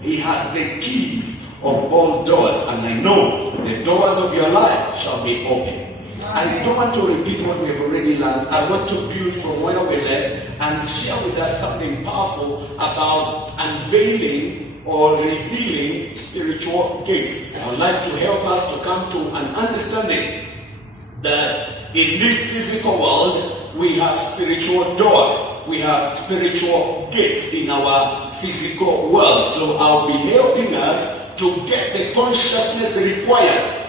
He has the keys of all doors, and I know the doors of your life shall be open. I don't want to repeat what we have already learned. I want to build from where we left and share with us something powerful about unveiling or revealing spiritual gifts. I would like to help us to come to an understanding that in this physical world, we have spiritual doors. We have spiritual gates in our physical world. So I'll be helping us to get the consciousness required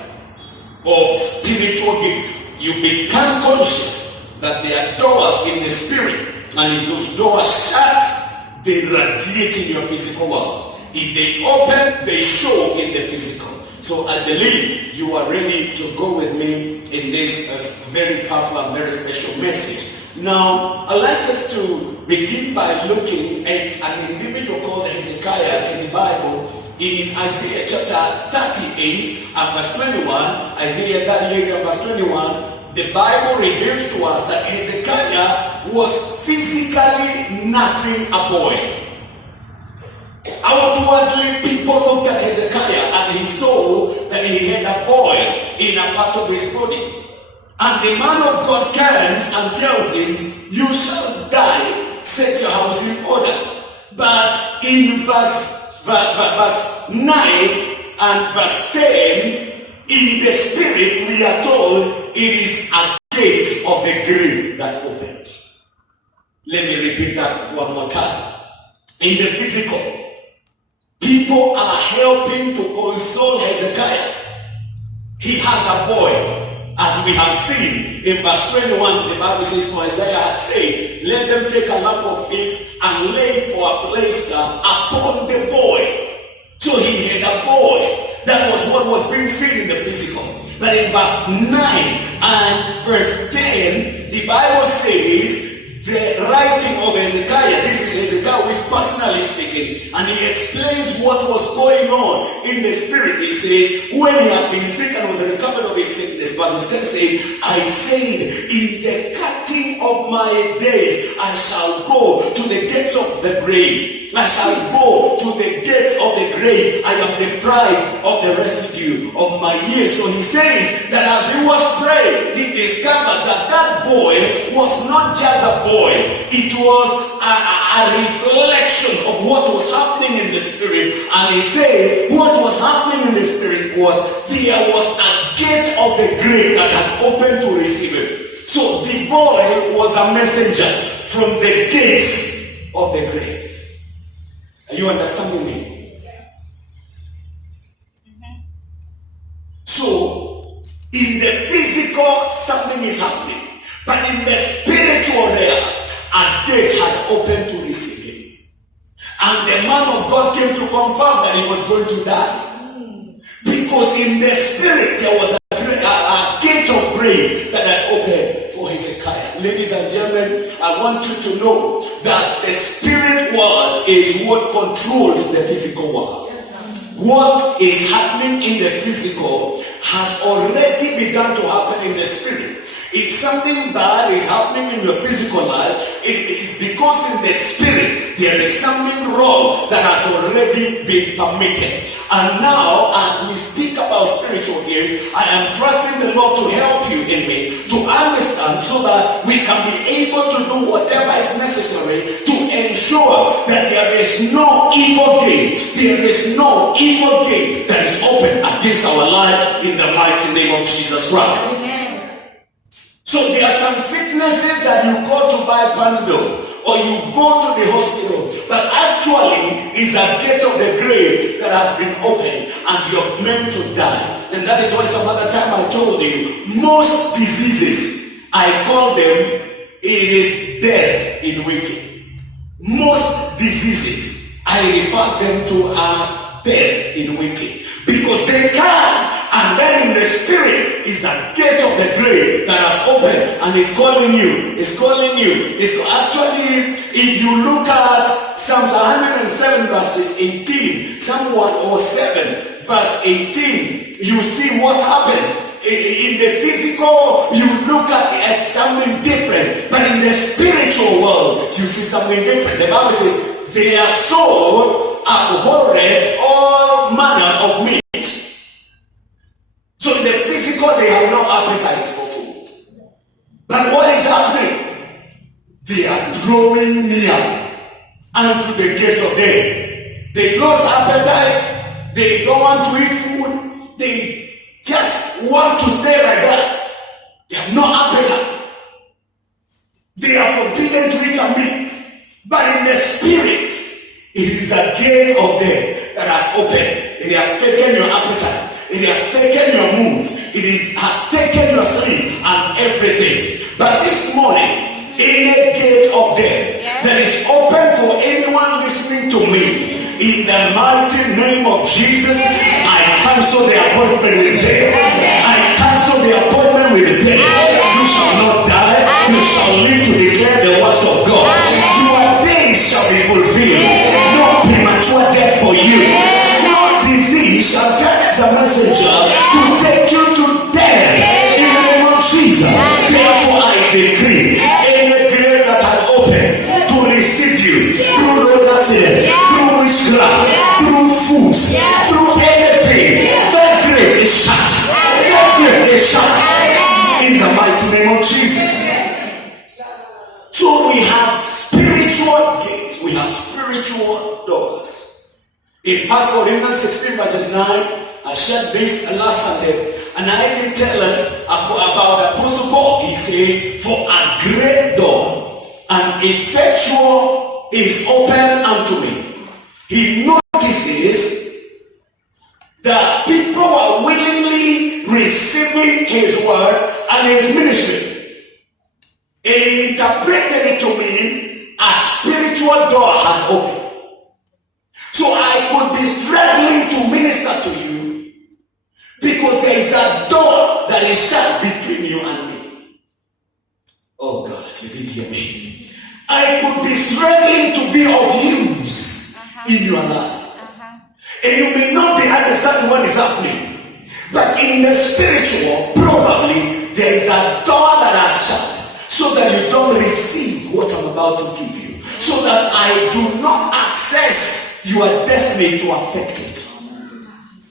of spiritual gifts. You become conscious that there are doors in the spirit, and if those doors shut, they radiate in your physical world. If they open, they show in the physical. So I believe you are ready to go with me in this very powerful and very special message. Now, I'd like us to begin by looking at an individual called Hezekiah in the Bible. In Isaiah chapter 38 and verse 21, Isaiah 38 and verse 21, the Bible reveals to us that Hezekiah was physically nursing a boy. Outwardly, people looked at Hezekiah and he saw that he had a boy in a part of his body. And the man of God comes and tells him, you shall die, set your house in order. But in verse 9 and verse 10, in the spirit we are told it is a gate of the grave that opened. Let me repeat that one more time. In the physical, people are helping to console Hezekiah. He has a boy. As we have seen in verse 21, the Bible says, for Isaiah had said, let them take a lump of figs and lay it for a plaster upon the boy. So he had a boy. That was what was being seen in the physical. But in verse 9 and verse 10, the Bible says, the writing of Hezekiah, this is Hezekiah who is personally speaking, and he explains what was going on in the spirit. He says, when he had been sick and was recovered of his sickness, verse 10 says, I said, in the cutting of my days, I shall go to the gates of the grave. I shall go to the gates of the grave. I am deprived of the residue of my years. So he says that as he was praying, he discovered that that boy was not just a boy. It was a reflection of what was happening in the spirit. And he says what was happening in the spirit was there was a gate of the grave that had opened to receive him. So the boy was a messenger from the gates of the grave. Are you understanding me? So, in the physical, something is happening. But in the spiritual realm, a gate had opened to receive him. And the man of God came to confirm that he was going to die. Because in the spirit, there was a gate of grave that had opened for Hezekiah. Ladies and gentlemen, I want you to know that the spirit world is what controls the physical world. What is happening in the physical has already begun to happen in the spirit. If something bad is happening in your physical life, it is because in the spirit there is something wrong that has already been permitted. And now, as we speak about spiritual gifts, I am trusting the Lord to help you in me to understand so that we can be able to do whatever is necessary to ensure that there is no evil gate. There is no evil gate that is open against our life in the mighty name of Jesus Christ. Amen. So there are some sicknesses that you go to buy Panadol or you go to the hospital, but actually is a gate of the grave that has been opened and you're meant to die. And that is why some other time I told you, most diseases, I call them, it is death in waiting. Most diseases, I refer them to as death in waiting. Because they come, and then in the spirit is a gate of the grave that has opened and is calling you. It's calling you. It's actually, if you look at Psalms 107 verses 18, Psalm 107 verse 18, you see what happens. In the physical, you look at something different, but in the spiritual world, you see something different. The Bible says, their soul abhorred all manner of meat. So in the physical, they have no appetite for food. But what is happening? They are drawing near unto the gates of death. They lost appetite. They don't want to eat food. They just want to stay like that. They have no appetite. They are forbidden to eat some meat. But in the spirit, it is the gate of death that has opened. It has taken your appetite. It has taken your moods. Has taken your sleep and everything. But this morning, any gate of death that is open for anyone listening to me, in the mighty name of Jesus, I cancel the appointment with death. I cancel the appointment with death. You shall not die. You shall live to declare the works of God. Your days shall be fulfilled. No premature death for you. No disease shall come as a messenger to take you to death in the name of Jesus. Therefore I decree any grave that had opened to receive you through road accident, through witchcraft, through foods, through anything, that grave is shut. That grave is shut in the mighty name of Jesus. So we have spiritual gates, we have spiritual doors. In 1 Corinthians 16 verses 9, I shared this last Sunday, and I did tell us about Apostle Paul. He says, for a great door, an effectual is open unto me. He notices that people are willingly receiving his word and his ministry. And he interpreted it to mean a spiritual door had opened. So I could be struggling to minister to you because there is a door that is shut between you and me. Oh God, you did hear me. I could be struggling to be of use in your life. And you may not be understanding what is happening. But in the spiritual, probably there is a door that has shut, so that you don't receive what I'm about to give you, so that I do not access your destiny to affect it.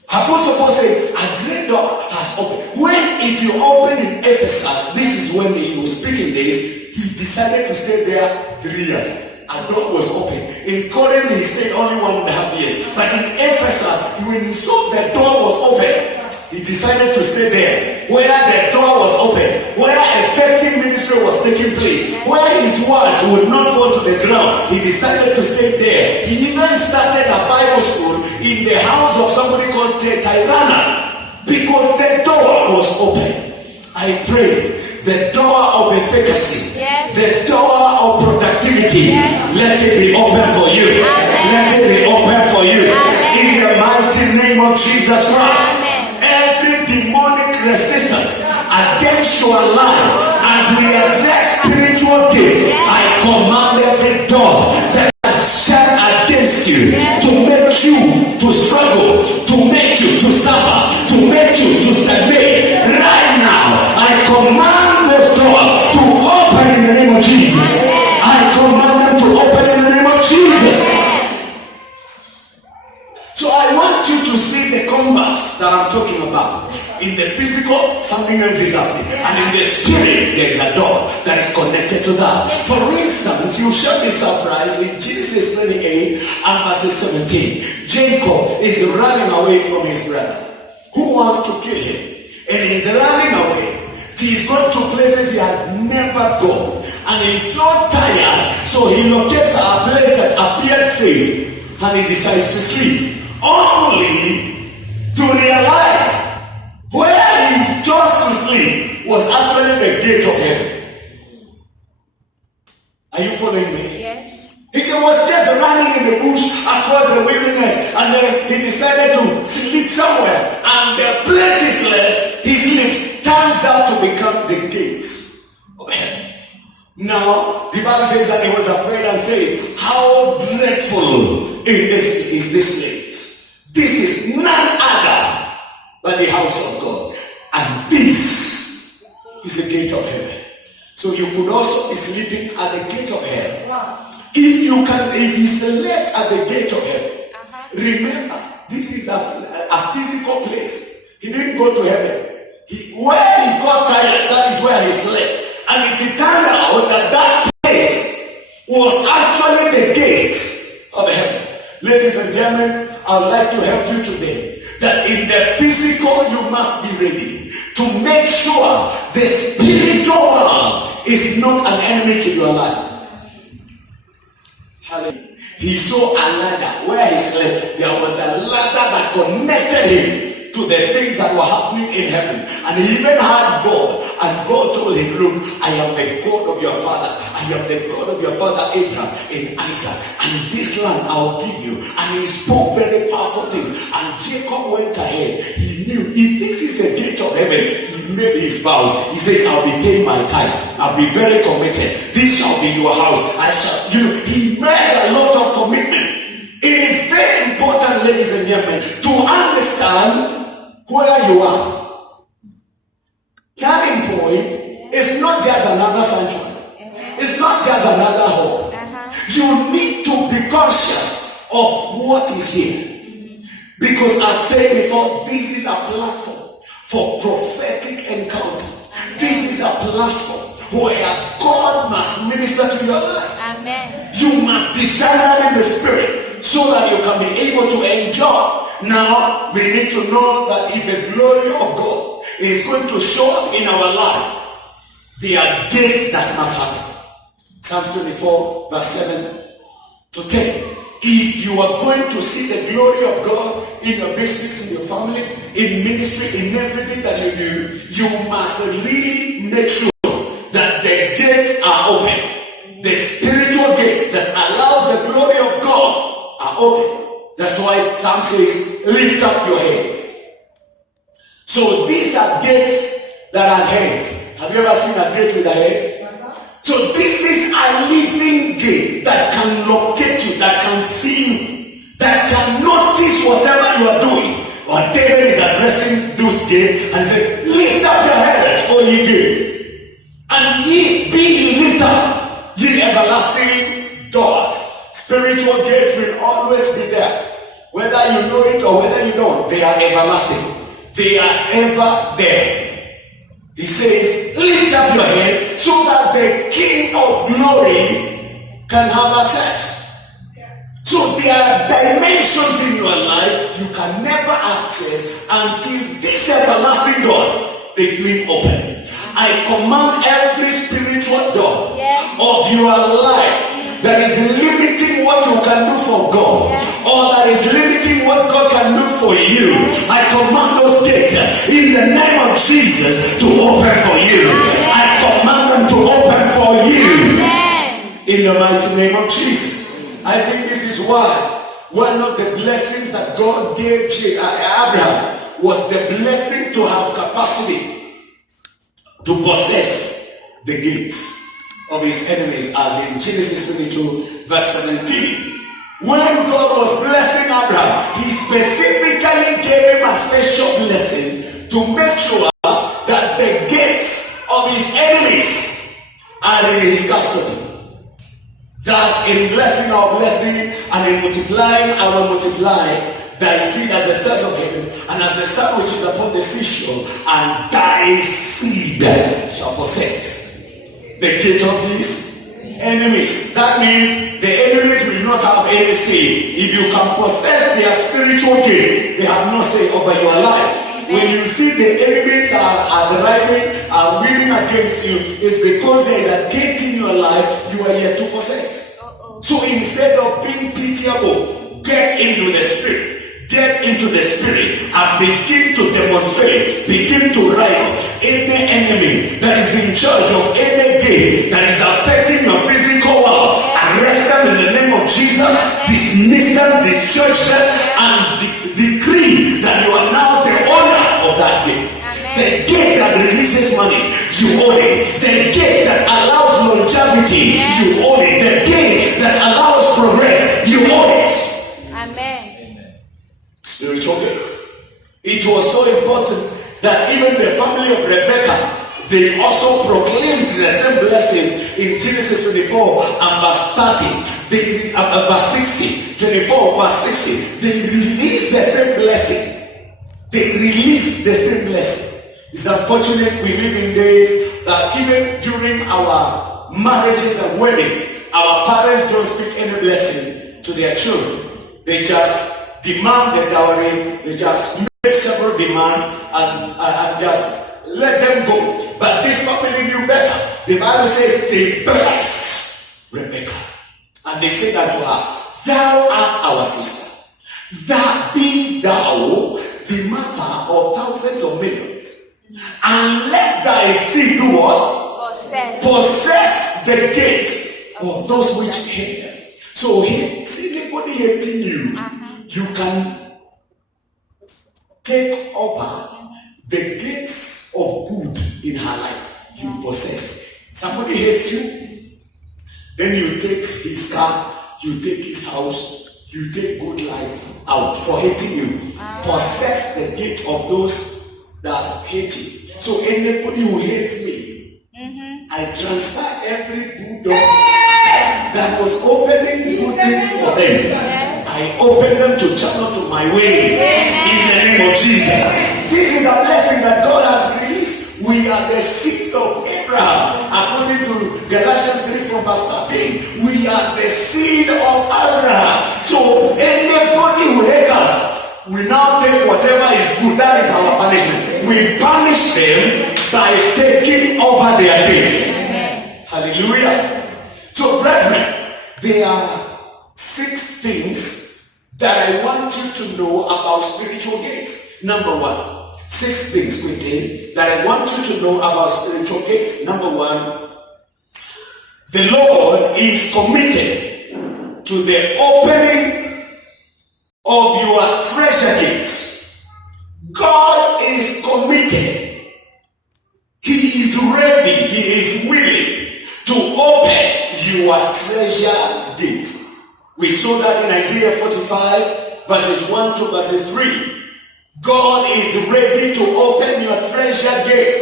Apostle Paul says, a great door has opened. When it opened in Ephesus, this is when he was speaking this, he decided to stay there 3 years. A door was open. In Corinth, he stayed only 1.5 years. But in Ephesus, when he saw the door was open, he decided to stay there, where the door was open, where effective ministry was taking place, where his words would not fall to the ground. He decided to stay there. He even started a Bible school in the house of somebody called Tyrannus, because the door was open. I pray the door of efficacy, the door of productivity, let it be open for you. Let it be open for you. In the mighty name of Jesus Christ. Every demonic resistance against your life, as we address spiritual gifts, I command every door that is shut against you, to make you to struggle, to make you to suffer, to make you to stagnate. Right now, I command those doors to open in the name of Jesus. I command them to open in the name of Jesus. So I want you to see the compass that I'm talking about. In the physical, something else is happening. And in the spirit, there is a door that is connected to that. For instance, you shall be surprised in Genesis 28 and verses 17. Jacob is running away from his brother, who wants to kill him. And he's running away. He's going to places he has never gone. And he's so tired, so he locates a place that appeared safe. And he decides to sleep. Only to realize where he chose to sleep was actually the gate of heaven. Are you following me? Yes. He was just running in the bush across the wilderness, and then he decided to sleep somewhere. And the place he slept, he sleeps, turns out to become the gate of heaven. Now, the Bible says that he was afraid and said, how dreadful is this place. This is none other but the house of God. And this is the gate of heaven. So you could also be sleeping at the gate of heaven. Wow. If you slept at the gate of heaven, Remember, this is a physical place. He didn't go to heaven. Where he got tired, that is where he slept. And it turned out that place was actually the gate of heaven. Ladies and gentlemen, I would like to help you today that in the physical you must be ready to make sure the spiritual world is not an enemy to your life. Hallelujah. He saw a ladder where he slept. There was a ladder that connected him to the things that were happening in heaven. And he even had God. And God told him, look, I am the God of your father. I am the God of your father Abraham and Isaac. And this land I'll give you. And he spoke very powerful things. And Jacob went ahead. He knew, if this is the gate of heaven, he made his vows. He says, I'll be paying my tithe. I'll be very committed. This shall be your house. I shall, he made a lot of commitment. It is very important, ladies and gentlemen, to understand where you are. Turning point is not just another sanctuary. It's not just another hall. You need to be conscious of what is here. Because I've said before, this is a platform for prophetic encounter. This is a platform where God must minister to your life. Amen. You must discern in the spirit so that you can be able to enjoy. Now, we need to know that if the glory of God is going to show up in our life, there are gates that must happen. Psalms 24, verse 7 to 10. If you are going to see the glory of God in your business, in your family, in ministry, in everything that you do, you must really make sure that the gates are open. The spiritual gates that allows the glory of God are open. That's why Psalm says, lift up your heads. So these are gates that have heads. Have you ever seen a gate with a head? So this is a living gate that can locate you, that can see you, that can notice whatever you are doing. Or David is addressing those gates and said, lift up your heads, O ye gates, and ye be ye lift up, ye everlasting doors. Spiritual gates will always be there. Whether you know it or whether you don't, they are everlasting. They are ever there. He says, lift up your heads so that the King of glory can have access. So there are dimensions in your life you can never access until these everlasting doors, they fling open. I command every spiritual door of your life that is limiting what you can do for God, or that is limiting what God can do for you, I command those gates in the name of Jesus to open for you. I command them to open for you in the mighty name of Jesus. I think this is why one of the blessings that God gave Abraham was the blessing to have capacity to possess the gates of his enemies, as in Genesis 22 verse 17. When God was blessing Abraham, he specifically gave him a special blessing to make sure that the gates of his enemies are in his custody. That in blessing I will bless thee, and in multiplying I will multiply thy seed as the stars of heaven, and as the sun which is upon the seashore, and thy seed shall possess the gate of his enemies. That means the enemies will not have any say. If you can possess their spiritual gate, they have no say over your life. When you see the enemies are driving, are winning against you, it's because there is a gate in your life you are yet to possess. So instead of being pitiable, get into the spirit. Get into the spirit and begin to demonstrate, begin to rival any enemy that is in charge of any gate that is affecting your physical world. Arrest them in the name of Jesus, dismiss them, discharge them, and decree that you are now the owner of that gate. The gate that releases money, you own it. The gate that allows longevity, you own it. The gate that allows progress, you own it. Amen. Spiritual gates. It was so important that even the family of Rebekah, they also proclaimed the same blessing in Genesis 24 and verse 30, verse 60, 24, verse 60, they release the same blessing. They release the same blessing. It's unfortunate we live in days that even during our marriages and weddings, our parents don't speak any blessing to their children. They just demand the dowry, they just make several demands and just let them go. But this family knew better. The Bible says they blessed Rebecca. And they said unto her, thou art our sister. That being thou the mother of thousands of millions. And let thy seed do what? Possess the gate of those which hate them. So see anybody hating you, you can take over the gates of good in her life. You possess. Somebody hates you, then you take his car, you take his house, you take good life out for hating you. Possess the gate of those that hate you. So anybody who hates me, I transfer every good door that was opening good things for them. I open them to channel to my way in the name of Jesus. This is a blessing that God has released. We are the seed of Abraham. According to Galatians 3 from verse 13, we are the seed of Abraham. So anybody who hates us, we now take whatever is good. That is our punishment. We punish them by taking over their gates. Hallelujah. So brethren, there are 6 things that I want you to know about spiritual gates. Number 1, 6 things quickly that I want you to know about spiritual gates. Number 1, the Lord is committed to the opening of your treasure gates. God is committed. He is ready. He is willing to open your treasure gate. We saw that in Isaiah 45 verses 1 to verses 3. God is ready to open your treasure gate.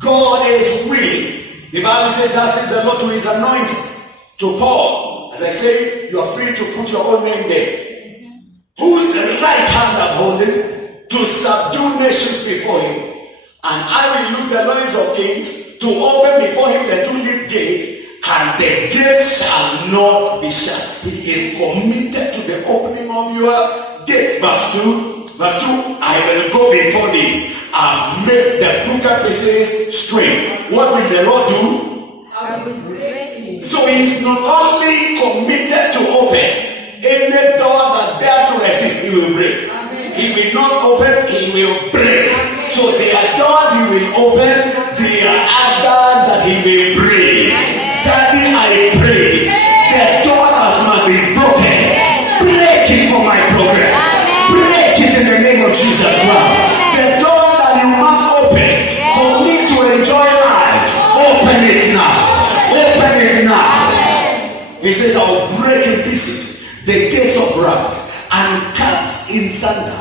God is willing. The Bible says that says the Lord to his anointed, to Paul. As I say, you are free to put your own name there. Whose right hand I'm holding to subdue nations before him. And I will loose the loins of kings to open before him the 2-leaf gates, and the gates shall not be shut. He is committed to the opening of your gates. Verse 2, I will go before thee and make the crooked places straight. What will the Lord do? I will break it. So he's not only committed to open. Any door that dares to resist, he will break. Amen. He will not open, he will break. Amen. So there are doors he will open, there are others that he will break. Amen. Daddy, I pray, the door that must be broken, break it for my progress. Amen. Break it in the name of Jesus Christ. The door that you must open for me to enjoy life, open it now. Open it now. He says, I will break in pieces the gates of brass and cut in sunder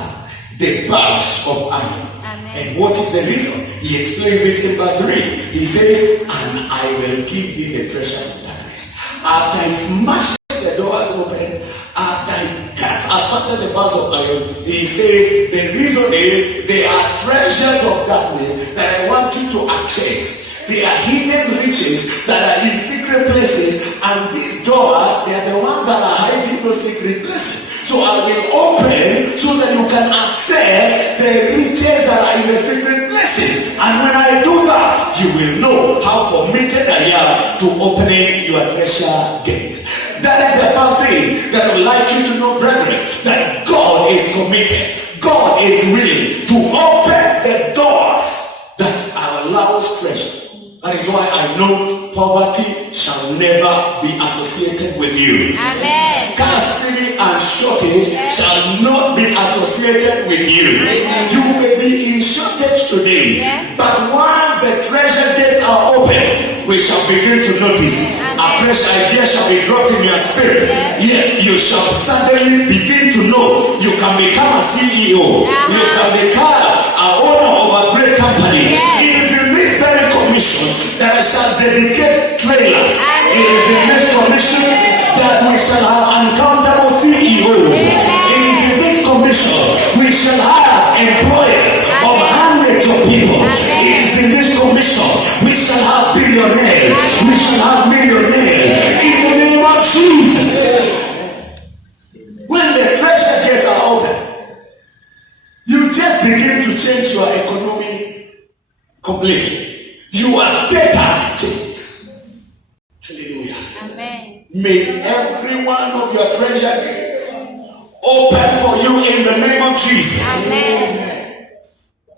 the bars of iron. Amen. And what is the reason? He explains it in verse 3. He says, and I will give thee the treasures of darkness. After he smashes the doors open, after he cuts asunder the bars of iron, he says, the reason is there are treasures of darkness that I want you to access. There are hidden riches that are in secret places, and these doors, they are the ones that are hiding those secret places. So I will open so that you can access the riches that are in the secret places. And when I do that, you will know how committed I am to opening your treasure gates. That is the first thing that I would like you to know, brethren, that God is committed. God is willing to open the doors that allows treasure. That is why I know poverty shall never be associated with you. Amen. Scarcity and shortage shall not be associated with you. Amen. You may be in shortage today, but once the treasure gates are open, we shall begin to notice. Amen. A fresh idea shall be dropped in your spirit. Yes, you shall suddenly begin to know you can become a CEO. You can become an owner of a great company. It is in this very commission commission that I shall dedicate trailers. It is in this commission that we shall have uncountable CEOs. It is in this commission we shall have employers of hundreds of people. It is in this commission we shall have billionaires. We shall have millionaires. In the name of Jesus. When the treasure gates are open, you just begin to change your economy completely. Your status changes. Hallelujah. Amen. May every one of your treasure gates open for you in the name of Jesus. Amen.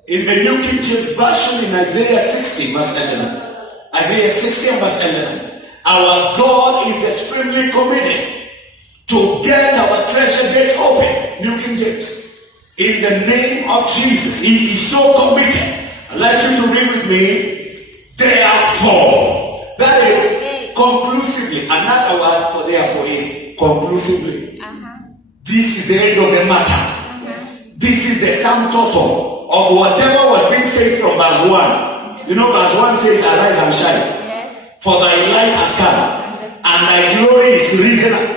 In the New King James Version, in Isaiah 60 verse 11. Isaiah 60 verse 11. Our God is extremely committed to get our treasure gates open. New King James. In the name of Jesus. He is so committed. I'd like you to read with me. Therefore. That is conclusively. Another word for therefore is conclusively. This is the end of the matter. This is the sum total of whatever was being said from verse 1. You know, verse 1 says, arise and shine. Yes. For thy light has come, and thy glory is risen up.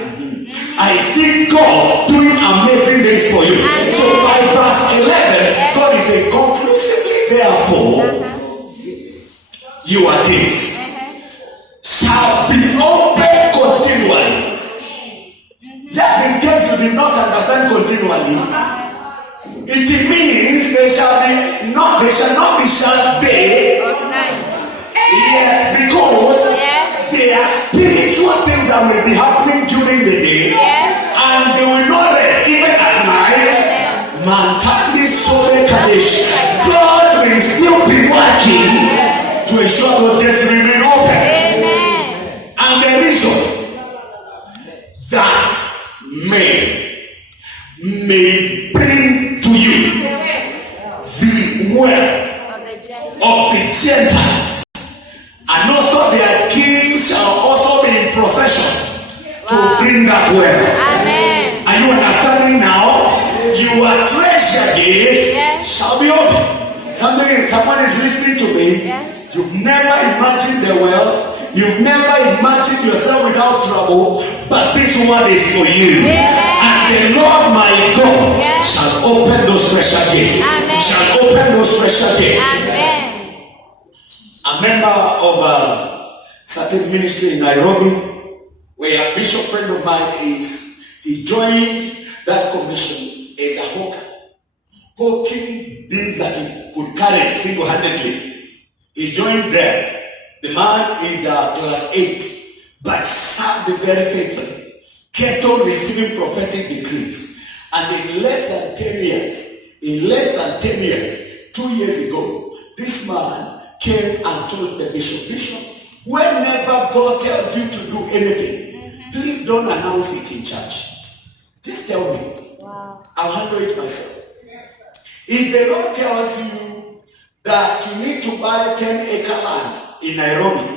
I see God doing amazing things for you. Amen. So by verse 11, God is saying, conclusively, therefore, your gates shall be open continually. Just in case you did not understand continually, it means they shall not be shut day or night. Yes, because there are spiritual things that will be happening during the day, and they will not rest even at night. Mantandi Sore Kadesh. God will still be working to ensure those gates remain open. Amen. And the reason that may bring to you the wealth of the Gentiles, and also their kings shall also be in procession to bring that wealth. Amen. Are you understanding now? Your treasure gates shall be open. Someone is listening to me. Yes. You've never imagined the wealth. You've never imagined yourself without trouble, but this word is for you. Amen. And the Lord my God shall open those treasure gates. Amen. Shall open those treasure gates. Amen. A member of a certain ministry in Nairobi, where a bishop friend of mine is, he joined that commission as a hawker, hawking things that he could carry single-handedly. He joined there. The man is class 8, but served very faithfully, kept on receiving prophetic decrees. And in less than 10 years, 2 years ago, this man came and told the bishop, whenever God tells you to do anything, please don't announce it in church. Just tell me. Wow. I'll handle it myself. If the Lord tells you that you need to buy 10-acre land in Nairobi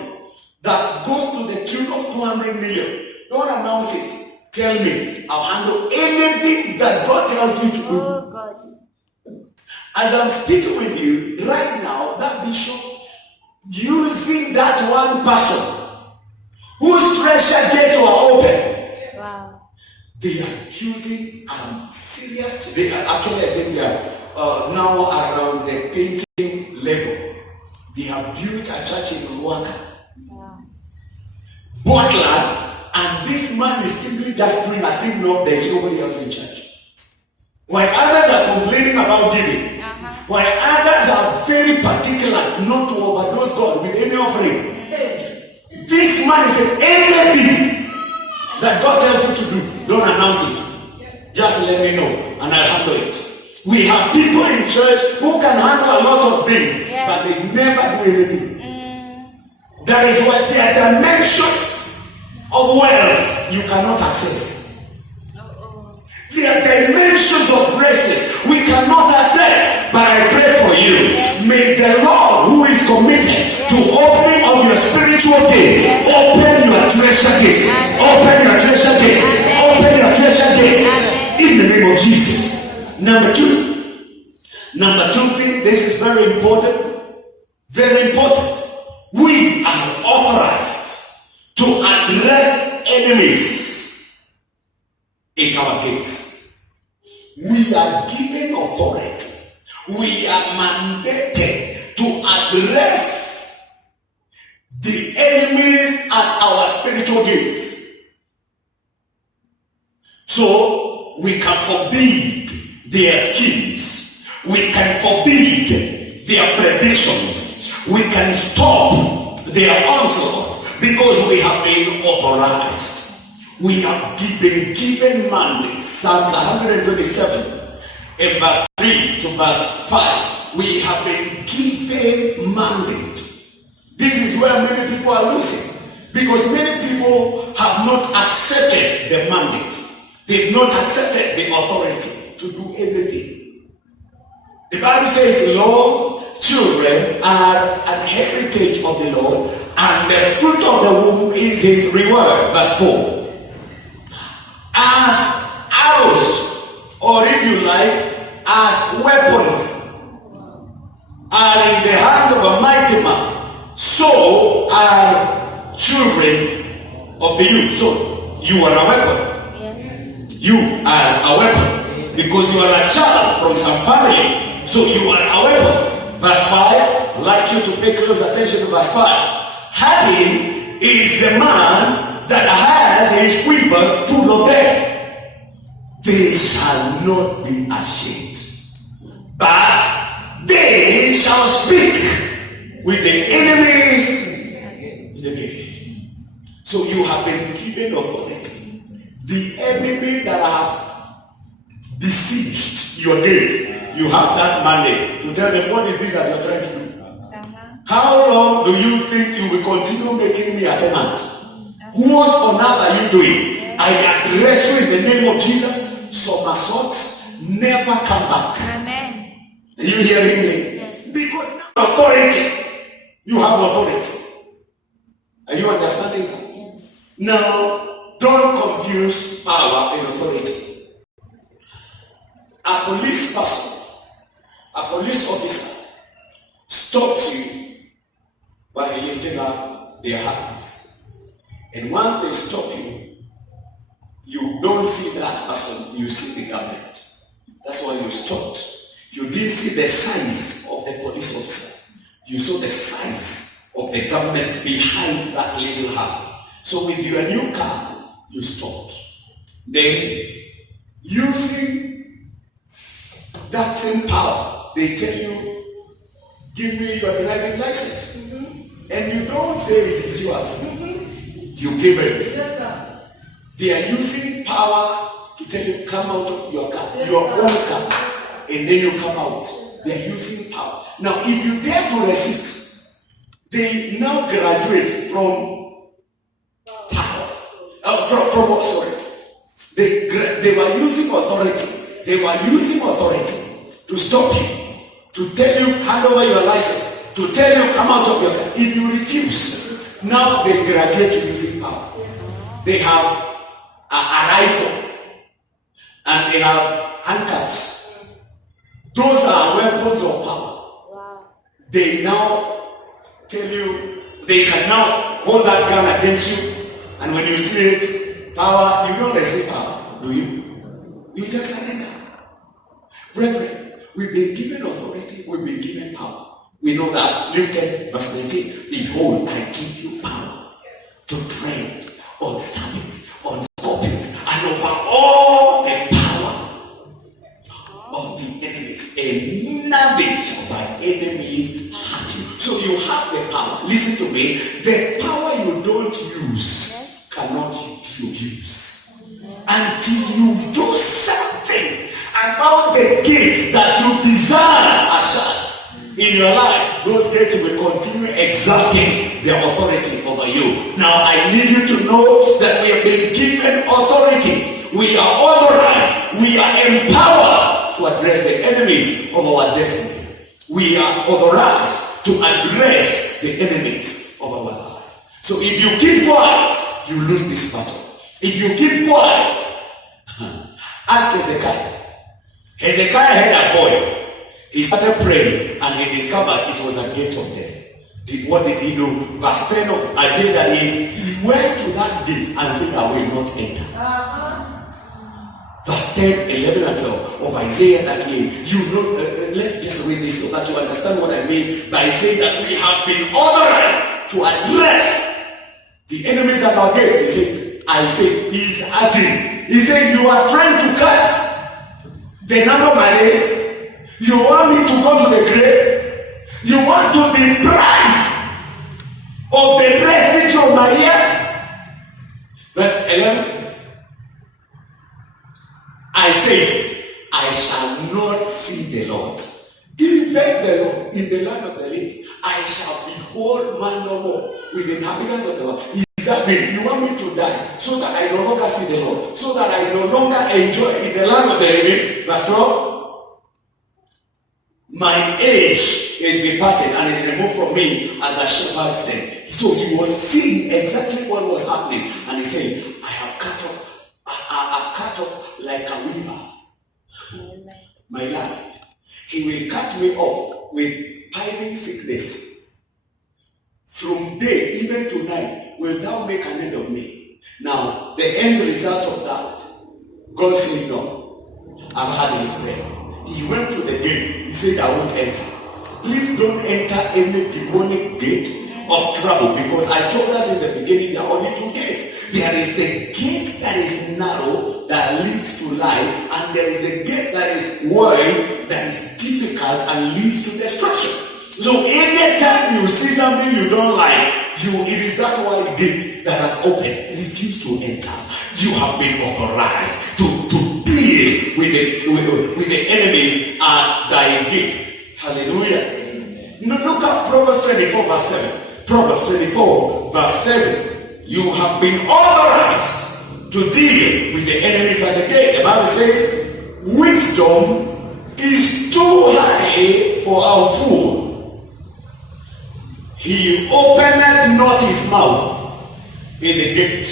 that goes to the tune of 200 million, don't announce it. Tell me. I'll handle anything that God tells you to do. Oh, God. As I'm speaking with you right now, that bishop using that one person whose treasure gates were open. Wow. They are building serious. They are actually, I think they are now around the painting level. They have built a church in Rwanda. Wow. Bought land, and this man is simply just doing as if no, there is nobody else in church. While others are complaining about giving, while others are very particular not to overdose God with any offering, this man is saying anything that God tells you to do, don't announce it. Just let me know, and I'll handle it. We have people in church who can handle a lot of things, but they never do anything. That is why there are dimensions of wealth you cannot access. There are dimensions of graces we cannot access, but I pray for you. May the Lord, who is committed to opening of your spiritual gate, open your treasure gate. Open your treasure gate. Open your treasure gate. In the name of Jesus. Number two thing, this is very important. Very important. enemies at our gates. We are given authority. We are mandated to address the enemies at our spiritual gates. So we can forbid their schemes. We can forbid their predictions. We can stop their onslaught because we have been authorized. We have been given mandate. Psalms 127 in verse 3 to verse 5. We have been given mandate. This is where many people are losing because many people have not accepted the mandate. They've not accepted the authority to do anything. The Bible says, Lord, children are an heritage of the Lord, and the fruit of the womb is his reward. Verse 4. As arrows, or if you like, as weapons are in the hand of a mighty man, so are children of the youth. So you are a weapon. Yes. You are a weapon because you are a child from some family. So you are a weapon. Verse 5, I'd like you to pay close attention to verse 5. Happy is the man that has his quiver full of them. They shall not be ashamed, but they shall speak with the enemies in the gate. So you have been given authority. The enemies that have besieged your gate, you have that mandate to tell them, what is this that you are trying to do? How long do you think you will continue making me a tenant? What on earth are you doing? I address you in the name of Jesus. Some assaults never come back. Amen. Are you hearing me? Yes. Because now authority, you have authority. Are you understanding that? Yes. Now, don't confuse power and authority. A police person, a police officer stops you by lifting up their hands. And once they stop you, you don't see that person, you see the government. That's why you stopped. You didn't see the size of the police officer. You saw the size of the government behind that little hand. So with your new car, you stopped. Then, using that same power, they tell you, give me your driving license. Mm-hmm. And you don't say it is yours. Mm-hmm. You give it. Yes, sir. They are using power to tell you, come out of your car, your own car, and then you come out. They are using power. Now, if you dare to resist, they now graduate from power. From what? Sorry. They were using authority. They were using authority to stop you, to tell you, hand over your license, to tell you, come out of your car. If you refuse, now they graduate to using power. They have a rifle, and they have handcuffs. Those are weapons of power. Wow. They now tell you, they can now hold that gun against you, and when you see it, power, you don't receive power, do you? You just surrender. Brethren, we've been given authority, we've been given power. We know that Luke 10 verse 19, behold, I give you power to tread on serpents, on scorpions, and over all the power of the enemies, and nothing shall by enemies hurt you. So you have the power. Listen to me. The power you don't use cannot you use until you do something about the gates that you desire are shut in your life. Those gates will continue exerting their authority over you. Now I need you to know that we have been given authority. We are authorized. We are empowered to address the enemies of our destiny. We are authorized to address the enemies of our life. So if you keep quiet, you lose this battle. If you keep quiet, ask Hezekiah. Hezekiah had a boy. He started praying and he discovered it was a gate of death. What did he do? Verse 10 of Isaiah that he went to that gate and said, I will not enter. Verse 10, 11 and 12 of Isaiah that let's just read this so that you understand what I mean by saying that we have been authorized to address the enemies at our gates. He says, I say, he's arguing. He said, you are trying to cut the number of my days. You want me to go to the grave. You want to deprive of the residue of my years. Verse 11. I said, I shall not see the Lord. Even the Lord in the land of the living. I shall behold man no more with the inhabitants of the world. Exactly. You want me to die so that I no longer see the Lord, so that I no longer enjoy in the land of the living. Verse 12. My age is departed and is removed from me as a shepherd's tent. So he was seeing exactly what was happening, and he said, I have cut off like a weaver my life. He will cut me off with pining sickness. From day even to night will thou make an end of me. Now the end result of that, God said, no, I've had his prayer. He went to the gate. He said, I won't enter. Please don't enter any demonic gate of trouble, because I told us in the beginning there are only two gates. There is the gate that is narrow that leads to life, and there is the gate that is wide that is difficult and leads to destruction. So anytime you see something you don't like, it is that wide gate that has opened. Refuse to enter. You have been authorized to deal with the enemies at thy gate. Hallelujah. Now look at Proverbs 24 verse 7. Proverbs 24 verse 7. You have been authorized to deal with the enemies at the gate. The Bible says, wisdom is too high for our fool. He openeth not his mouth in the gate.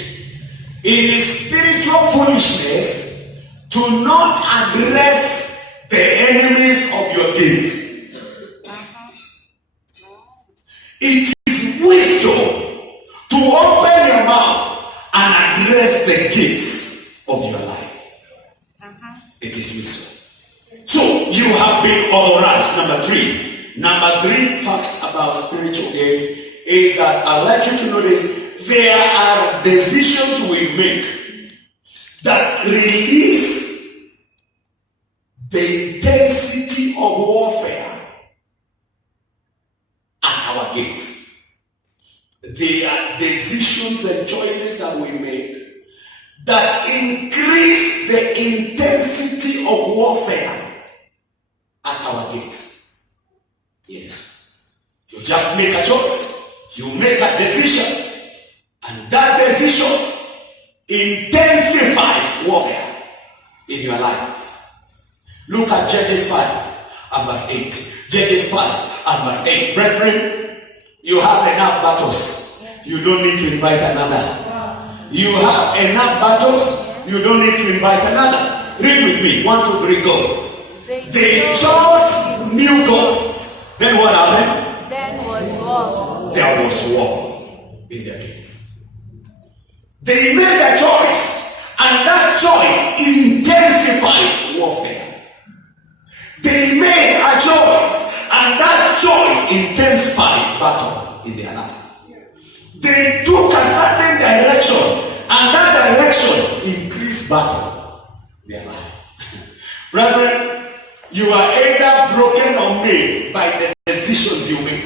It is spiritual foolishness to not address the enemies of your gates. It is wisdom to open your mouth and address the gates of your life. It is wisdom. So you have been authorized. Number three fact about spiritual gates is that I'd like you to notice there are decisions we make that release the intensity of warfare at our gates. There are decisions and choices that we make that increase the intensity of warfare at our gates. Yes. You just make a choice. You make a decision. And that decision intensifies warfare in your life. Look at Judges 5 and verse 8. Judges 5 and verse 8. Brethren, you have enough battles. You don't need to invite another. You have enough battles. You don't need to invite another. Read with me. 1, 2, 3, go. They chose new gods. Then what happened? Then was war. There was war in their gates. They made a choice, and that choice intensified warfare. They made a choice, and that choice intensified battle in their life. They took a certain direction, and that direction increased battle in their life. Brethren, you are either broken or made by the decisions you make.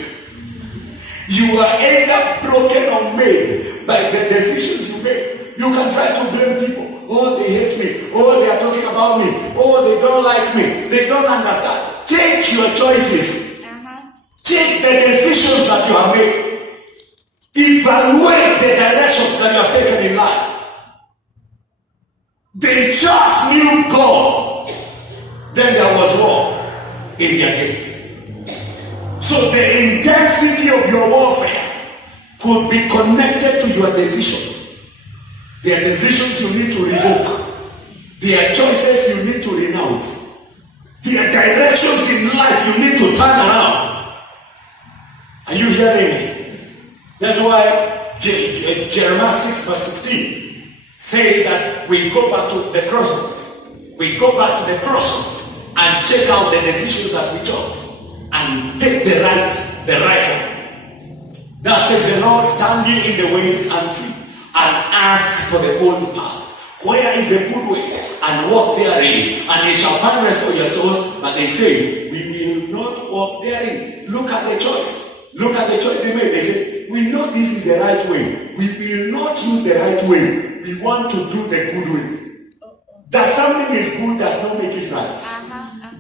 You are either broken or made by the decisions you make. You can try to blame people. Oh, they hate me. Oh, they are talking about me. Oh, they don't like me. They don't understand. Take your choices. Take the decisions that you have made. Evaluate the direction that you have taken in life. They just knew God. Then there was war in their gates. So the intensity of your warfare could be connected to your decisions. There are decisions you need to revoke. There are choices you need to renounce. There are directions in life you need to turn around. Are you here? hearing me? That's why Jeremiah 6 verse 16 says that we go back to the crossroads. We go back to the crossroads and check out the decisions that we chose and take the right one. Thus says the Lord, stand ye in the ways and see, and ask for the old path. Where is the good way? And walk therein, and they shall find rest for your souls. But they say, we will not walk therein. Look at the choice. Look at the choice they made. They say, we know this is the right way. We will not use the right way. We want to do the good way. That something is good does not make it right.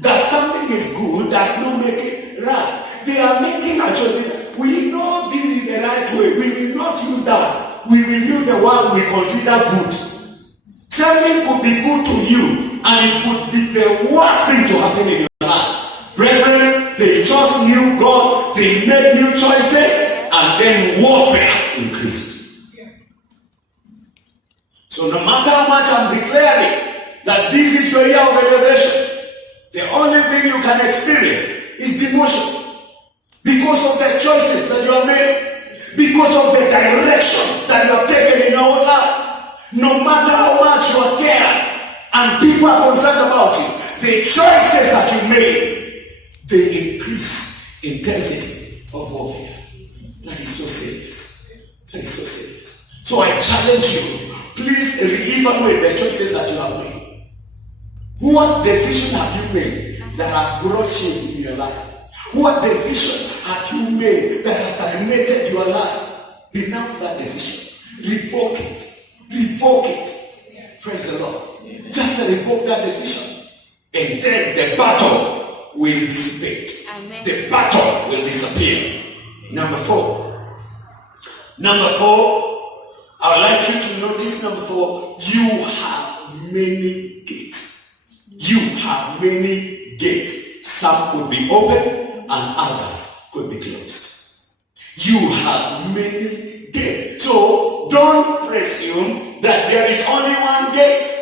That something is good does not make it right. They are making a choice. We know this is the right way. We will not use that. We will use the one we consider good. Something could be good to you, and it could be the worst thing to happen in your life. Brethren, they just knew God, they made new choices, and then warfare increased. So no matter how much I'm declaring that this is your year of elevation, the only thing you can experience is demotion. Because of the choices that you have made, because of the direction that you have taken in your own life. No matter how much you are caring and people are concerned about you, the choices that you made, they increase intensity of warfare. That is so serious. That is so serious. So I challenge you, please reevaluate the choices that you have made. What decision have you made that has brought shame in your life? What decision have you made that has terminated your life? Renounce that decision. Revoke it. Revoke it. Praise the Lord. Just revoke that decision. And then the battle will dissipate. Amen. The battle will disappear. Number four. I would like you to notice number 4. You have many gates. You have many gates. Some could be open and others could be closed. You have many gates. So don't presume that there is only one gate.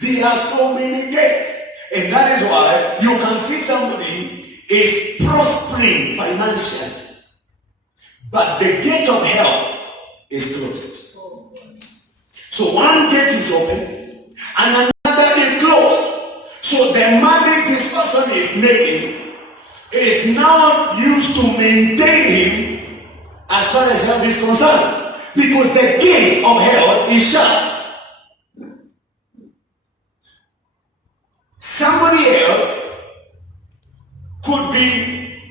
There are so many gates. And that is why you can see somebody is prospering financially, but the gate of health is closed. So one gate is open and another is closed. So the money this person is making is now used to maintain him as far as health is concerned, because the gate of health is shut. Somebody else could be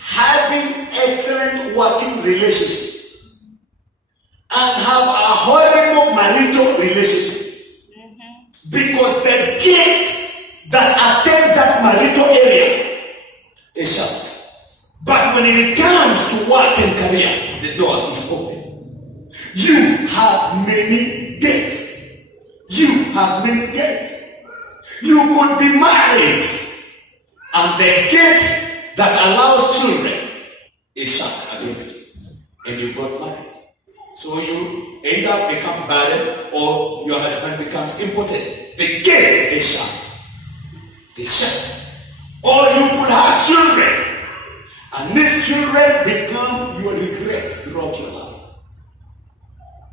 having excellent working relationship and have a horrible marital relationship, because the gate that attends that marital area is shut. But when it comes to work and career, the door is open. You have many gates. You have many gates. You could be married and the gate that allows children is shut against you, and you got married. So you either become barren or your husband becomes impotent. The gate is shut. It's shut. Or you could have children, and these children become your regret throughout your life.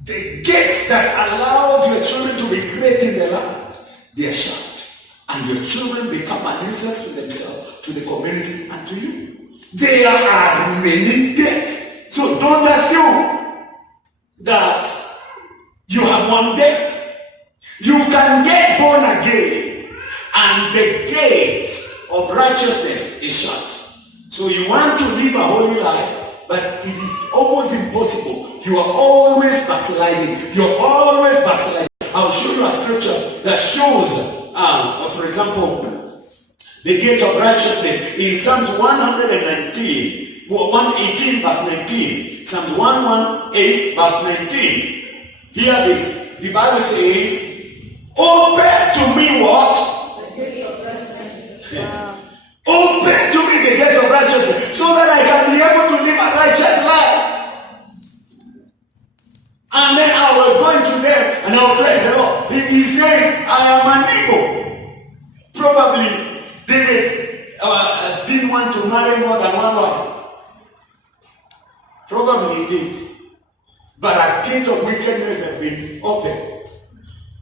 The gates that allows your children to be great in the land, they are shut. And your children become a nuisance to themselves, to the community, and to you. There are many gates. So don't assume that you have one gate. You can get born again, and the gate of righteousness is shut. So you want to live a holy life, but it is almost impossible. You are always backsliding. You're always backsliding. I'll show you a scripture that shows, for example, the gate of righteousness in Psalms 118 verse 19. Psalms 118 verse 19. Hear this. The Bible says, open to me what? The gate of righteousness. Wow. Open to me the gates of righteousness, so that I can be able to live a righteous life. And then I will go into them and I will praise the Lord. He said, I am an Igbo. Probably David didn't want to marry more than one wife. Probably he did. But a gate of wickedness had been opened.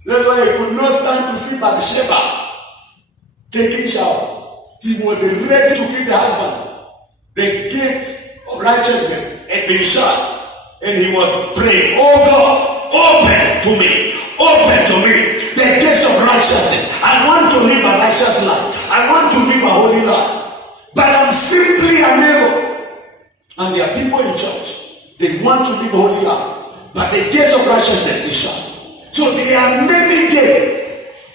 That's why he could not stand to see Bathsheba taking shower. He was ready to kill the husband. The gate of righteousness had been shut. And he was praying, oh God, open to me the gates of righteousness. I want to live a righteous life. I want to live a holy life. But I'm simply unable. And there are people in church, they want to live a holy life. But the gates of righteousness is shut. So there are many gates.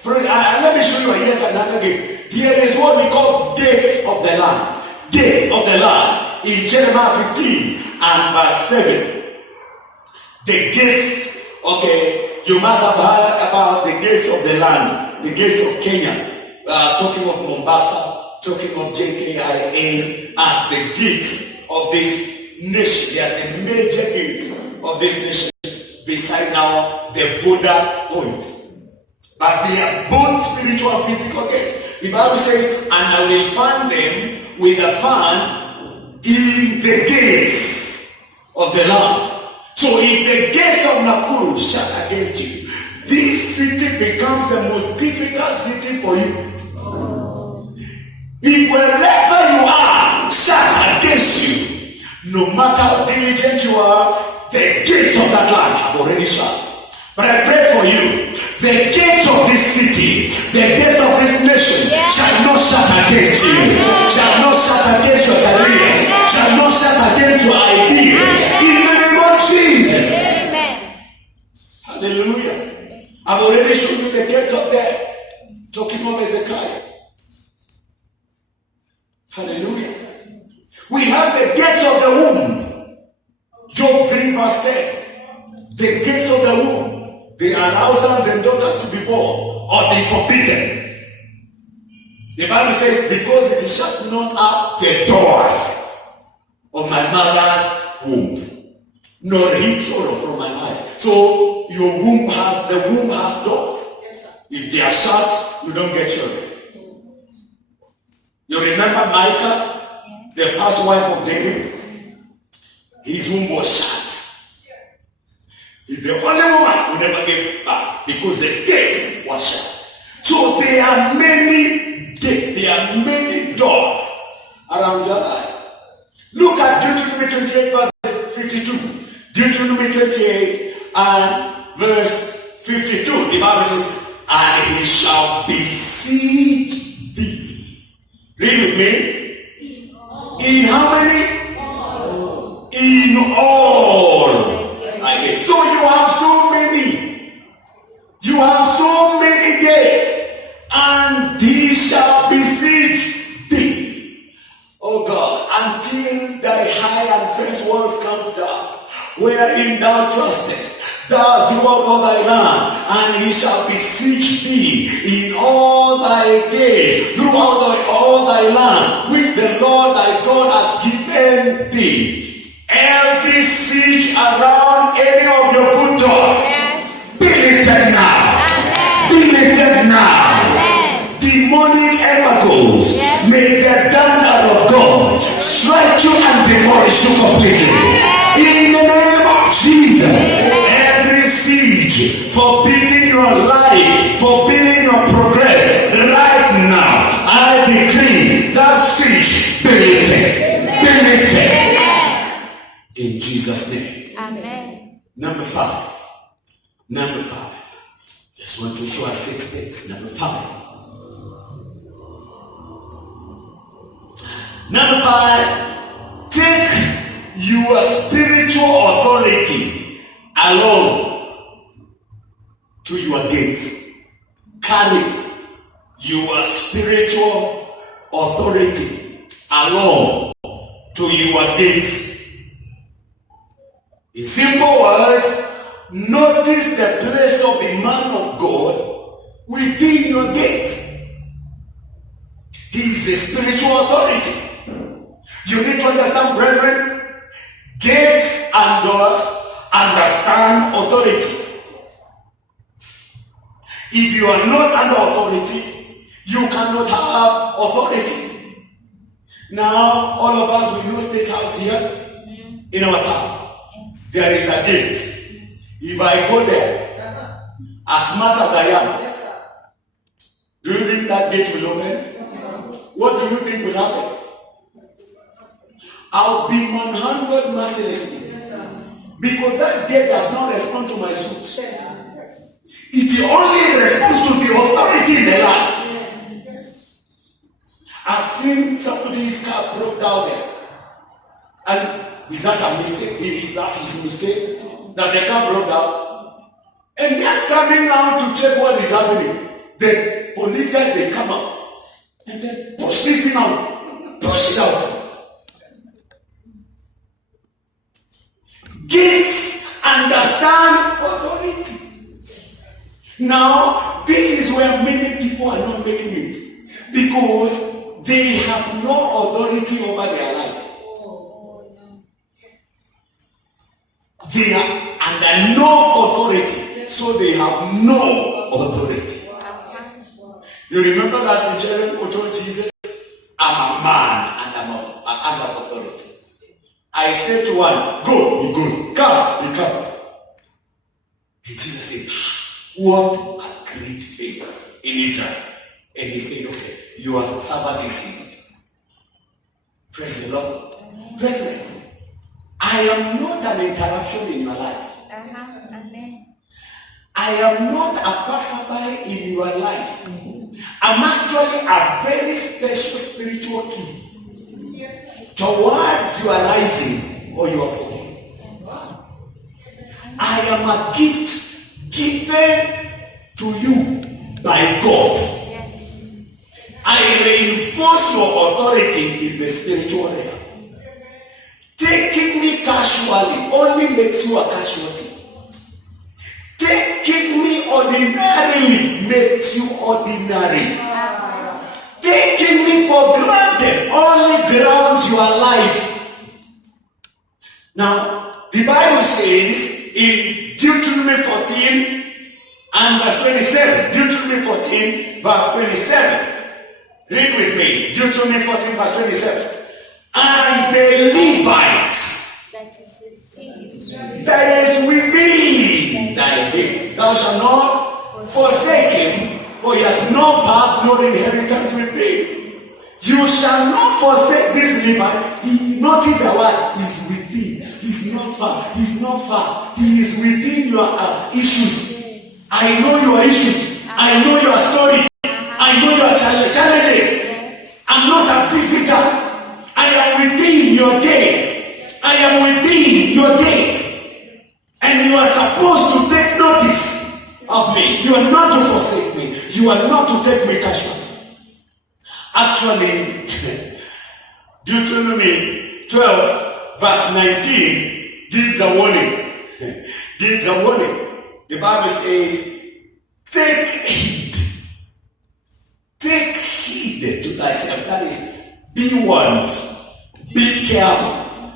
Let me show you yet another gate. There is what we call gates of the land. Gates of the land. In Jeremiah 15 and verse 7. The gates, okay, you must have heard about the gates of the land, the gates of Kenya, talking of Mombasa, talking of JKIA as the gates of this nation. They are the major gates of this nation, beside now the Buddha point. But they are both spiritual and physical gates. The Bible says, and I will fan them with a fan in the gates of the land. So if the gates of Nakuru shut against you, this city becomes the most difficult city for you. If wherever you are shut against you, no matter how diligent you are, the gates of that land have already shut. But I pray for you, the gates of this city, the gates of this nation shall not shut against you, shall not shut against your career, shall not shut against your idea. In the name of Jesus. Amen. Hallelujah. I've already shown you the gates of there, talking of Hezekiah. Hallelujah. We have the gates of the womb. Job 3 verse 10. The gates of the womb. They allow sons and daughters to be born, or they forbid them. The Bible says, because it shut not up the doors of my mother's womb, nor hid sorrow from my eyes. So the womb has doors. If they are shut, you don't get children. You remember Micah, the first wife of David? His womb was shut. He's the only woman who never gave birth because the gate was shut. So there are many gates, there are many doors around your life. Look at Deuteronomy 28 verse 52. Deuteronomy 28 and verse 52. The Bible says, and he shall besiege thee. Read with me. In how many? All. In all. So you have so many. You have so many gates. And he shall besiege thee. Oh God, until thy high and first walls come down, wherein thou trustest, thou throughout all thy land, and he shall besiege thee in all thy gates, throughout all thy land, which the Lord thy God has given thee. Every siege around any of your good doors, be lifted now. Amen. Be lifted now. Amen. Demonic embargoes, may the thunder of God strike you and demolish you completely. Amen. In the name of Jesus. Amen. Every siege forbidding your life, forbidding your progress, right now, I decree that siege be lifted. Amen. Be lifted. Amen. In Jesus' name. Amen. Number 5. Just want to show us 6 things. Number 5. Take your spiritual authority along to your gates. Carry your spiritual authority along to your gates. In simple words, notice the place of the man of God within your gates. He is a spiritual authority. You need to understand, brethren, gates and doors understand authority. If you are not under authority, you cannot have authority. Now, all of us, we know State House here. in our town, there is a gate. If I go there, as smart as I am, do you think that gate will open? What do you think will happen? I'll be manhandled mercilessly because that gate does not respond to my suit. It only responds to the authority in the land. I've seen somebody's car broke down there. And is that a mistake? Is that his mistake? That the car broke down? And just coming out to check what is happening. The police guys, they come out and then push this thing out. Push it out. Gates understand authority. Now, this is where many people are not making it because they have no authority over their life. They are under no authority, so they have no authority. You remember that centurion who told Jesus, I'm a man and I'm under authority. I said to one, go, he goes, come, he comes. And Jesus said, what a great faith in Israel. And he said, okay, your servant is healed. Praise the Lord. Brethren, I am not an interruption in your life. Amen. I am not a passerby in your life. I'm actually a very special spiritual key towards your rising or your falling. I am a gift given to you by God. I reinforce your authority in the spiritual realm. Taking me casually only makes you a casualty. Taking me ordinarily makes you ordinary. Taking me for granted only grounds your life. Now, the Bible says in Deuteronomy 14 and verse 27, Deuteronomy 14 verse 27, read with me, Deuteronomy 14 verse 27. And the Levites that is within thy gate, thou shalt not forsake him, for he has no part nor inheritance with thee. You shall not forsake this Levite. He notice the word is within. He's not far. He's not far. He is within your issues. I know your issues. I know your story. I know your challenges. I'm not a visitor. I am within your gate. I am within your gate. And you are supposed to take notice of me. You are not to forsake me. You are not to take me casually. Actually, Deuteronomy 12 verse 19 gives a warning. Gives a warning. The Bible says, take heed. Take heed to thyself. That is, be warned. Be careful.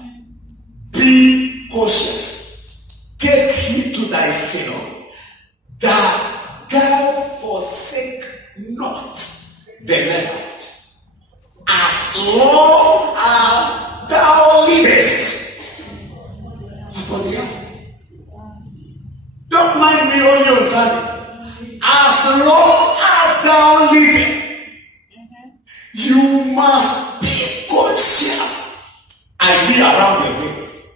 Be cautious. Take heed to thyself that thou forsake not the Levite, as long as thou livest. Don't mind me only on Sunday. As long as thou livest, you must be conscious and be around your gates.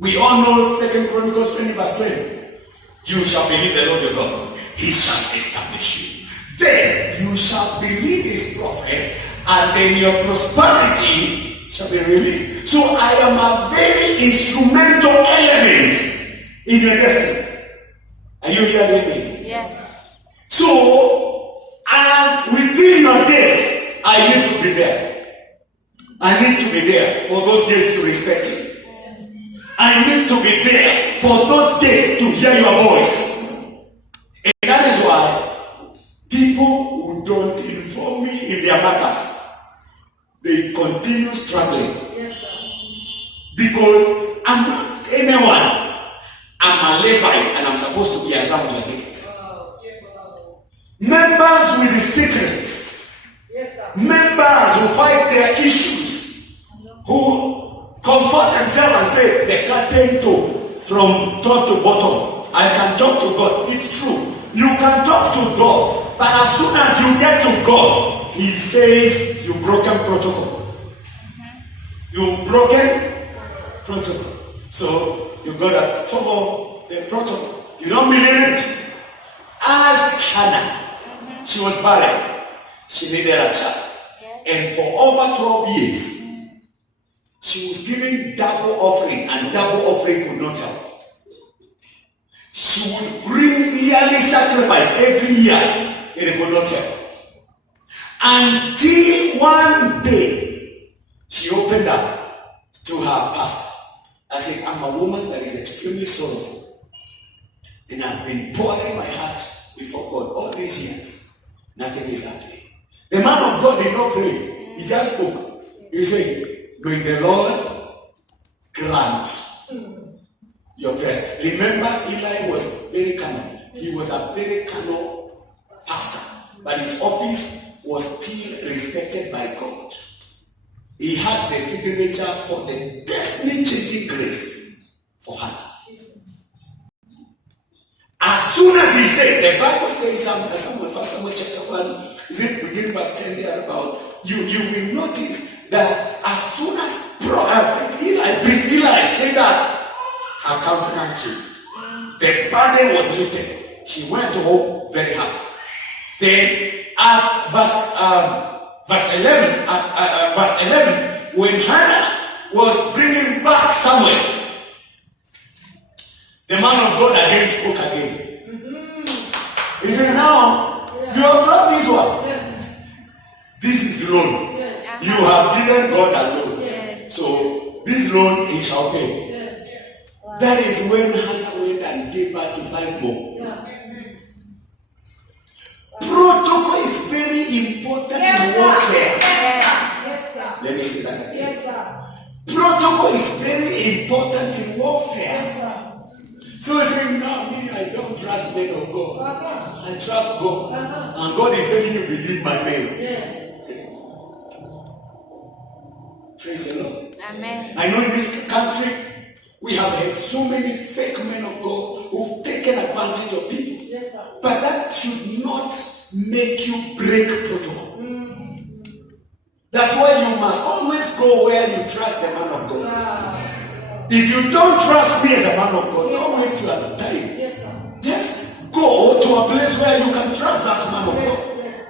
We all know 2 Chronicles 20 verse 20. You shall believe the Lord your God. He shall establish you. Then you shall believe his prophets, and then your prosperity shall be released. So I am a very instrumental element in your destiny. Are you hearing me? Yes. So, and within your gates, I need to be there. I need to be there for those gates to respect you. I need to be there for those gates to hear your voice. And that is why people who don't inform me in their matters, they continue struggling. Yes, sir. Because I'm not anyone. I'm a Levite and I'm supposed to be around your gates. Members with the secrets. Yes, sir. Members who fight their issues, who confront for themselves and say, the curtain from top to bottom, I can talk to God. It's true. You can talk to God, but as soon as you get to God, He says you broken protocol. You broken protocol. So you gotta follow the protocol. You don't believe it? Ask Hannah. She was barren. She needed a child. And for over 12 years, she was giving double offering, and double offering could not help. She would bring yearly sacrifice every year, and it could not help. Until one day, she opened up to her pastor. I said, I'm a woman that is extremely sorrowful. And I've been pouring my heart before God all these years. Nothing is happening. The man of God did not pray. He just spoke. He said, may the Lord grant your prayers. Remember, Eli was very carnal. He was a very carnal pastor. But his office was still respected by God. He had the signature for the destiny-changing grace for Hannah. As soon as he said, the Bible says somewhere, 1 Samuel chapter 1, is it beginning verse 10 there about, you will notice that as soon as priest Eli said that, her countenance changed. The burden was lifted. She went home very happy. Then at verse 11, when Hannah was bringing back Samuel, the man of God again spoke again. He said, now, you have brought this one. Yes. This is loan. Yes. You have given God a loan. Yes. So, this loan he shall pay. Yes. Wow. That is when Hannah went and gave birth to 5 more. Yeah. Protocol is very important in warfare. Yes. Yes. Let me say that again. Yes. Protocol is very important in warfare. Yes. So he's saying, no, me, I don't trust men of God. I trust God. And God is telling you, believe my name. Yes. Praise the Lord. Amen. I know in this country, we have had so many fake men of God who've taken advantage of people. Yes, sir. But that should not make you break protocol. That's why you must always go where you trust the man of God. Yeah. If you don't trust me as a man of God, don't waste your time. Yes, sir. Just go to a place where you can trust that man of God. Yes.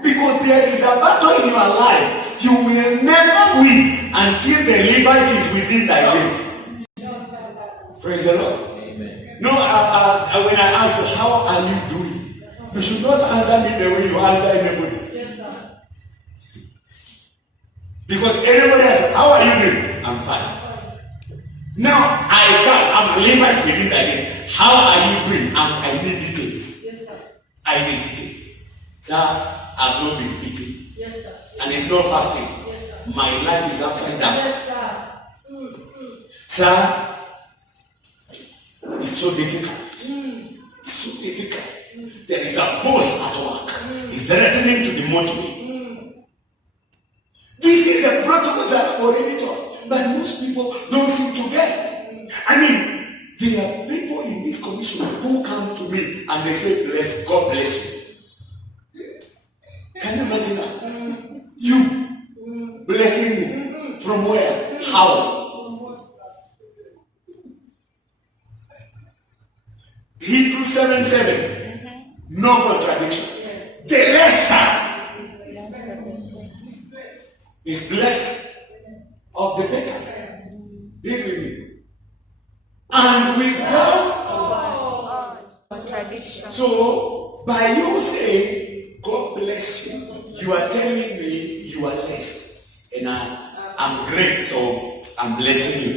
Because there is a battle in your life. You will never win until the Levite is within thy gates. Praise the Lord. Amen. No, when I ask you, how are you doing? You should not answer me the way you answer anybody. Yes, sir. Because anybody asks, how are you doing? I'm fine. Now, I'm a Levite within that day. How are you doing? I need details. Yes, sir. I need details. Sir, I've not been eating. Yes, sir. And it's not fasting. Yes, sir. My life is upside down. Yes, sir. Sir, it's so difficult. It's so difficult. There is a boss at work. He's threatening to demote me. This is the protocols that I've already taught. But most people don't seem to get it. I mean, there are people in this commission who come to me and they say, God bless you. Can you imagine that? You blessing me. From where? How? Hebrews 7:7. No contradiction. The lesser is blessed of the better. Read with me. And without contradiction. So, by you saying, God bless you, you are telling me you are blessed. And I'm great, so I'm blessing you.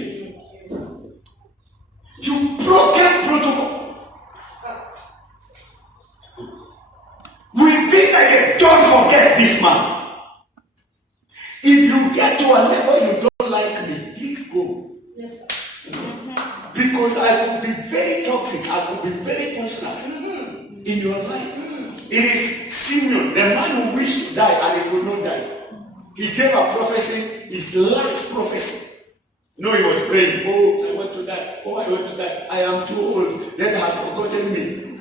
You broken protocol. We think again, don't forget this man. If you get to a level you don't like me, please go. Yes, sir. Because I could be very toxic, I could be very poisonous in your life. It is Simeon, the man who wished to die and he could not die. He gave a prophecy, his last prophecy No, he was praying. Oh, I want to die. Oh, I want to die. I am too old. Death has forgotten me.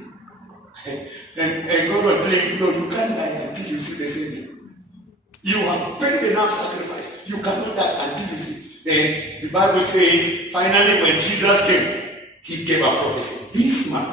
And God was telling him, no, you can't die until you see the Savior. You have paid enough sacrifice. You cannot die until you see. Then the Bible says, finally, when Jesus came, he gave a prophecy. This man,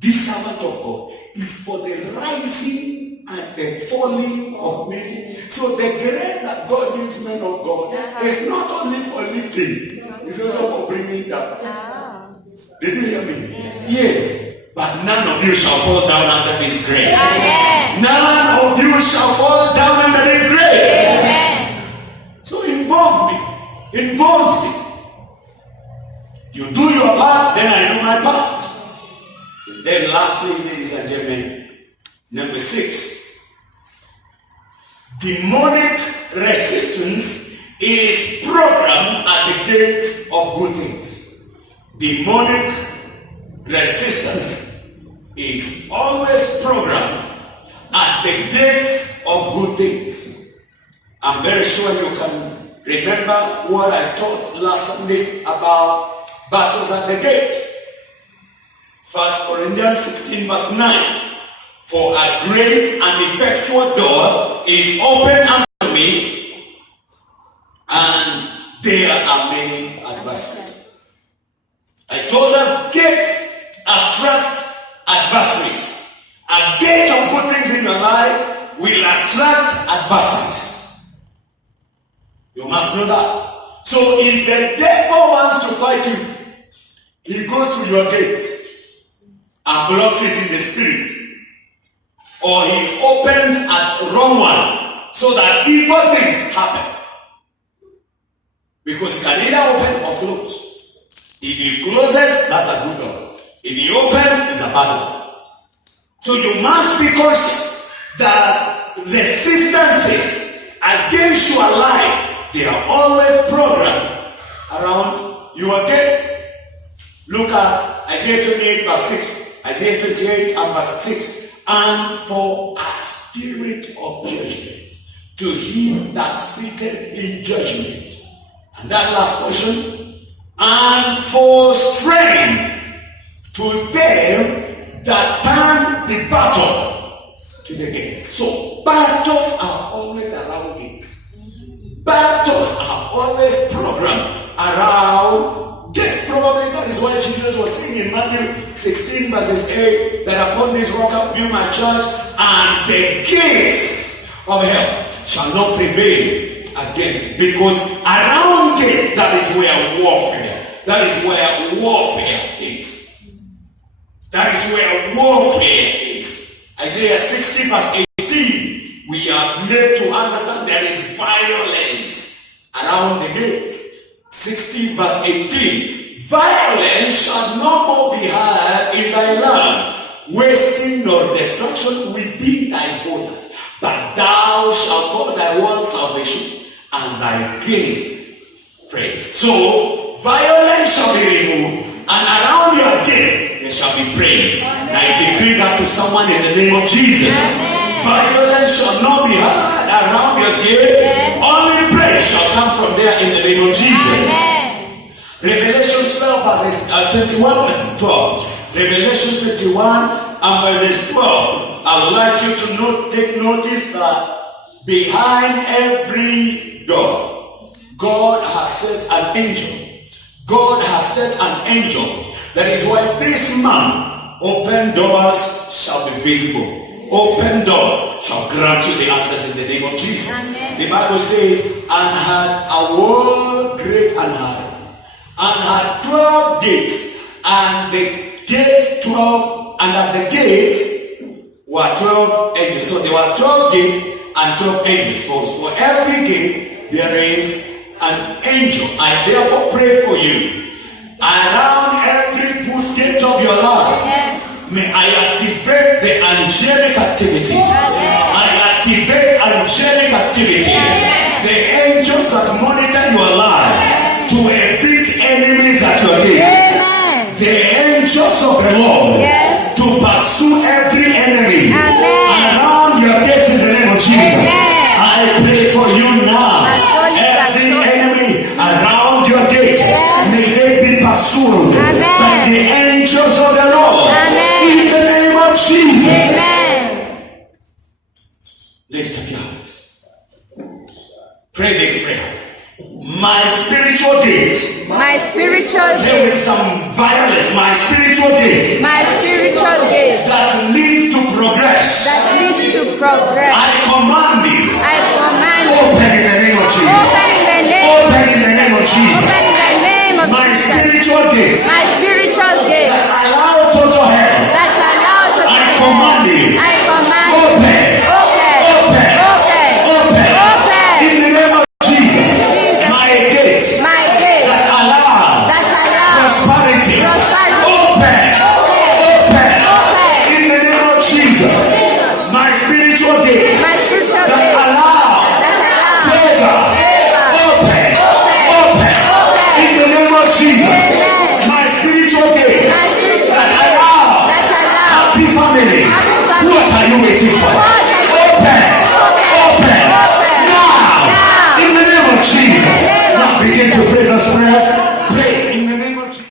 this servant of God, is for the rising and the falling of many. So the grace that God gives men of God is not only for lifting, it's also for bringing down. Did you hear me? Yes. But none of you shall fall down under this grace. Amen. None of you shall fall down under this grace. Amen. So involve me. Involve me. You do your part, then I do my part. And then lastly, ladies and gentlemen, number 6. Demonic resistance is programmed at the gates of good things. Demonic resistance is always programmed at the gates of good things. I'm very sure you can remember what I taught last Sunday about battles at the gate. 1 Corinthians 16 verse 9. For a great and effectual door is open unto me, and there are many adversaries. I told us gates attract adversaries. A gate of good things in your life will attract adversaries. You must know that. So if the devil wants to fight you, he goes to your gate and blocks it in the spirit. Or he opens a wrong one so that evil things happen. Because he can either open or close. If he closes, that's a good door. If he opens, it's a bad one. So you must be conscious that resistances against your life, they are always programmed around your gate. Look at Isaiah 28 verse 6, Isaiah 28 and verse 6. And for a spirit of judgment to him that sitteth in judgment. And that last portion, and for strength to them that turn the battle to the gate. So battles are always around gates. Battles are always programmed around gates. Probably that is why Jesus was saying in Matthew 16 verses 8 that upon this rock I build my church, and the gates of hell shall not prevail against it. Because around gates, that is where warfare, that is where warfare is. That is where warfare is. Isaiah 60 verse 18, we are made to understand there is violence around the gates. 60 verse 18, violence shall no more be heard in thy land, wasting nor destruction within thy borders. But thou shalt call thy wall salvation, and thy gates praise. So violence shall be removed, and around your gate there shall be praise. Amen. I decree that to someone in the name of Jesus. Amen. Violence shall not be heard around your gate. Amen. Only praise shall come from there in the name of Jesus. Amen. Revelation 12 verses 21 verse 12. Revelation 51 and verses 12. I would like you to take notice that behind every door, God has set an angel. God has set an angel. That is why this man, open doors shall be visible. Open doors shall grant you the answers in the name of Jesus. Amen. The Bible says, and had a wall great and high, and had 12 gates, and the gates 12, and at the gates were 12 angels. So there were 12 gates and 12 angels. For every gate there is an angel. I therefore pray for you, around every good gate of your life, yes, may I activate the angelic activity. Yes. I activate angelic activity. Yes. The angels that monitor your life, yes, to evict enemies at your gate. Yes. The angels of the Lord, yes, to pursue every enemy, amen, around your gate in the name of Jesus. Amen. I pray for you now. Every enemy around your gate Pray this prayer. My spiritual gate. My spiritual Say with gate. some violence. My spiritual gate. My spiritual gate That leads to progress. that leads to progress. I command you. I command you. Open in the name of Jesus. Open in the name of Open in the name of Jesus. Open in the name of My Jesus. spiritual gate. My spiritual gate That allow total health. that allows us I command you. I command you. Open. Open. Open. Open. Open. Open. In the name of Jesus. Jesus. My gate. My gate That allow that allows prosperity. prosperity. Open. Open. Open. In the name of Jesus. My spiritual gate. My spiritual That gate allow that allows favor. favor. Open. Open. Open. In the name of Jesus. Amen. My spiritual gate. My spiritual That gate allow that allows happy family. Happy family. What are you waiting for? What are you Open. Open. Open. Now. Now. In the name of Jesus. In the name of Now begin to Jesus. pray those prayers.